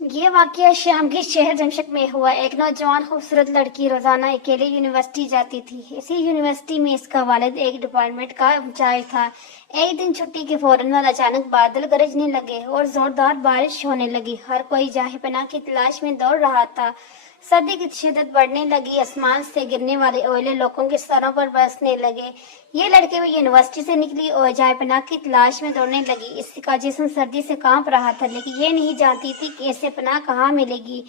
یہ واقعہ شام کے شہر دمشق میں ہوا۔ ایک نوجوان خوبصورت لڑکی روزانہ اکیلے یونیورسٹی جاتی تھی۔ اسی یونیورسٹی میں اس کا والد ایک ڈپارٹمنٹ کا انچارج تھا۔ ایک دن چھٹی کے فوراً بعد اچانک بادل گرجنے لگے اور زوردار بارش ہونے لگی۔ ہر کوئی جاہ پناہ کی تلاش میں دوڑ رہا تھا۔ سردی کی شدت بڑھنے لگی، آسمان سے گرنے والے اولے لوگوں کے سروں پر برسنے لگے۔ یہ لڑکی بھی یونیورسٹی سے نکلی اور جائے پناہ کی تلاش میں دوڑنے لگی۔ اس کا جسم سردی سے کانپ رہا تھا، لیکن یہ نہیں جانتی تھی کہ اسے پناہ کہاں ملے گی۔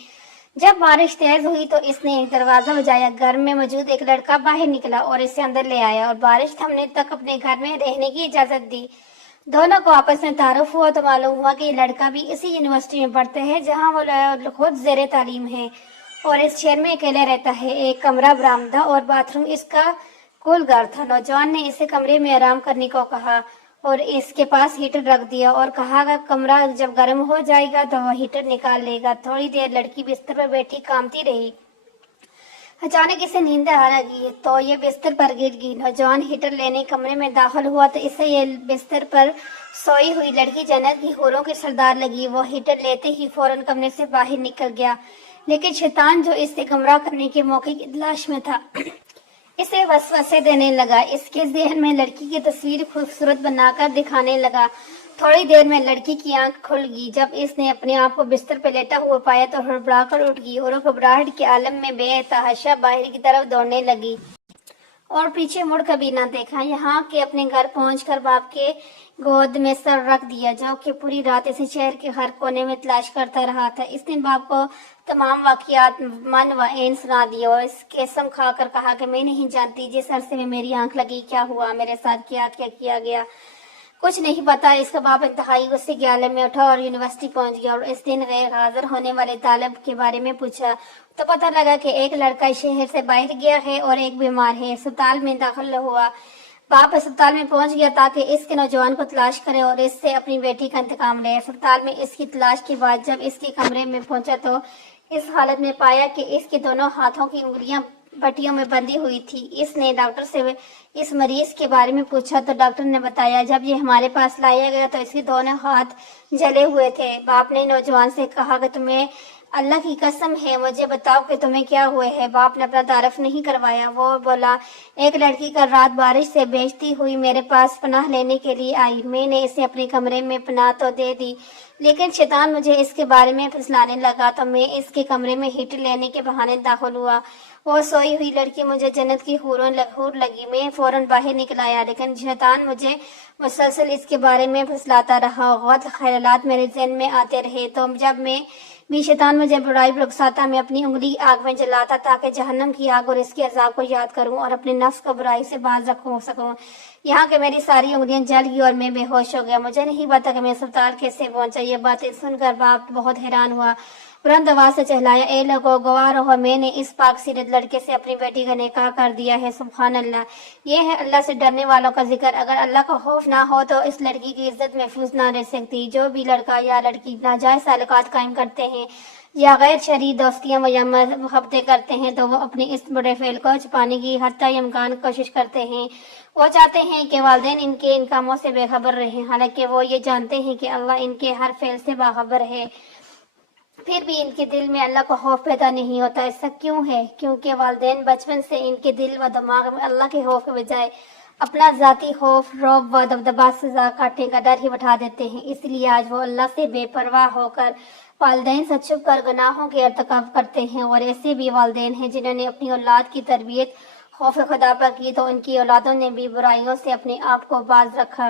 جب بارش تیز ہوئی تو اس نے ایک دروازہ بجایا۔ گھر میں موجود ایک لڑکا باہر نکلا اور اسے اندر لے آیا اور بارش تھمنے تک اپنے گھر میں رہنے کی اجازت دی۔ دونوں کو آپس میں تعارف ہوا تو معلوم ہوا کہ یہ لڑکا بھی اسی یونیورسٹی میں پڑھتا ہے جہاں وہ خود زیر تعلیم ہے اور اس شہر میں اکیلے رہتا ہے۔ ایک کمرہ، برآمدہ اور باتھ روم اس کا کل گھر تھا۔ نوجوان نے اسے کمرے میں آرام کرنے کو کہا اور اس کے پاس ہیٹر رکھ دیا اور کہا کہ کمرہ جب گرم ہو جائے گا تو وہ ہیٹر نکال لے گا۔ تھوڑی دیر لڑکی بستر پر بیٹھی کامتی رہی۔ اچانک اسے نیند آ لگی تو یہ بستر پر گر گئی۔ نوجوان ہیٹر لینے کمرے میں داخل ہوا تو اسے یہ بستر پر سوئی ہوئی لڑکی جنت کی حوروں کی سردار لگی۔ وہ ہیٹر لیتے ہی فوراً کمرے سے باہر نکل گیا، لیکن شیطان جو اس سے گمراہ کرنے کے موقع کی تلاش میں تھا اسے وسوسے دینے لگا۔ اس کے ذہن میں لڑکی کی تصویر خوبصورت بنا کر دکھانے لگا۔ تھوڑی دیر میں لڑکی کی آنکھ کھل گئی۔ جب اس نے اپنے آپ کو بستر پہ لیٹا ہوا پایا تو ہڑبڑا کر اٹھ گئی اور گھبراہٹ کے عالم میں بے تحاشا باہر کی طرف دوڑنے لگی اور پیچھے مڑ کبھی نہ دیکھا، یہاں کہ اپنے گھر پہنچ کر باپ کے گود میں سر رکھ دیا، جو کہ پوری رات اسے شہر کے ہر کونے میں تلاش کرتا رہا تھا۔ اس نے باپ کو تمام واقعات من و عین سنا دیے اور اس قسم کھا کر کہا کہ میں نہیں جانتی جس عرصے میں میری آنکھ لگی کیا ہوا، میرے ساتھ کیا کیا گیا، کچھ نہیں پتا۔ اس کا باپ انتہائی غصے کے عالم میں اٹھا اور یونیورسٹی پہنچ گیا اور اس دن غیر حاضر ہونے والے طالب کے بارے میں پوچھا تو پتہ لگا کہ ایک لڑکا شہر سے باہر گیا ہے اور ایک بیمار ہے۔ اسپتال میں داخل ہوا۔ باپ اسپتال میں پہنچ گیا تاکہ اس کے نوجوان کو تلاش کرے اور اس سے اپنی بیٹی کا انتقام لے۔ اسپتال میں اس کی تلاش کے بعد جب اس کے کمرے میں پہنچا تو اس حالت میں پایا کہ اس کے دونوں ہاتھوں کی انگلیاں پٹیوں میں بندھی ہوئی تھی۔ اس نے ڈاکٹر سے اس مریض کے بارے میں پوچھا تو ڈاکٹر نے بتایا جب یہ ہمارے پاس لایا گیا تو اس کے دونوں ہاتھ جلے ہوئے تھے۔ باپ نے نوجوان سے کہا کہ تمہیں اللہ کی قسم ہے مجھے بتاؤ کہ تمہیں کیا ہوئے ہے۔ باپ نے اپنا تعارف نہیں کروایا۔ وہ بولا ایک لڑکی کل رات بارش سے بھیجتی ہوئی میرے پاس پناہ لینے کے لیے آئی، میں نے اسے اپنے کمرے میں پناہ تو دے دی، لیکن شیطان مجھے اس کے بارے میں پھسلانے لگا تو میں اس کے کمرے میں ہیٹر لینے کے بہانے داخل ہوا۔ وہ سوئی ہوئی لڑکی مجھے جنت کی حور لگی، میں فوراً باہر نکل آیا، لیکن شیطان مجھے مسلسل اس کے بارے میں پھسلاتا رہا۔ غلط خیالات میرے ذہن میں آتے رہے تو جب میں بھی شیطان مجھے برائی پر اکساتا، میں اپنی انگلی آگ میں جلاتا تاکہ جہنم کی آگ اور اس کے عذاب کو یاد کروں اور اپنے نفس کو برائی سے باز رکھ سکوں، یہاں کہ میری ساری انگلیاں جل گئی اور میں بے ہوش ہو گیا۔ مجھے نہیں پتا کہ میں اسپتال کیسے پہنچا۔ یہ باتیں سن کر باپ بہت حیران ہوا، بلند آواز سے چہلایا اے لوگو گواہ رہو، میں نے اس پاک سیرت لڑکے سے اپنی بیٹی کا نکاح کر دیا ہے۔ سبحان اللہ، یہ ہے اللہ سے ڈرنے والوں کا ذکر۔ اگر اللہ کا خوف نہ ہو تو اس لڑکی کی عزت محفوظ نہ رہ سکتی۔ جو بھی لڑکا یا لڑکی ناجائز تعلقات قائم کرتے ہیں یا غیر شرعی دوستیاں یا محبتیں کرتے ہیں تو وہ اپنے اس برے فعل کو چھپانے کی حتی امکان کوشش کرتے ہیں۔ وہ چاہتے ہیں کہ والدین ان کے ان کاموں سے بے خبر رہیں، حالانکہ وہ یہ جانتے ہیں کہ اللہ ان کے ہر فعل سے باخبر ہے، پھر بھی ان کے دل میں اللہ کا خوف پیدا نہیں ہوتا۔ ایسا کیوں ہے؟ کیونکہ والدین بچپن سے ان کے دل و دماغ میں اللہ کے خوف کے بجائے اپنا ذاتی خوف، رعب و دبدبا سزا کاٹنے کا ڈر ہی بٹھا دیتے ہیں۔ اس لیے آج وہ اللہ سے بے پرواہ ہو کر والدین سے چھپ کر گناہوں کے ارتکاب کرتے ہیں، اور ایسے بھی والدین ہیں جنہوں نے اپنی اولاد کی تربیت خوف خدا پر کی تو ان کی اولادوں نے بھی برائیوں سے اپنے آپ کو باز رکھا۔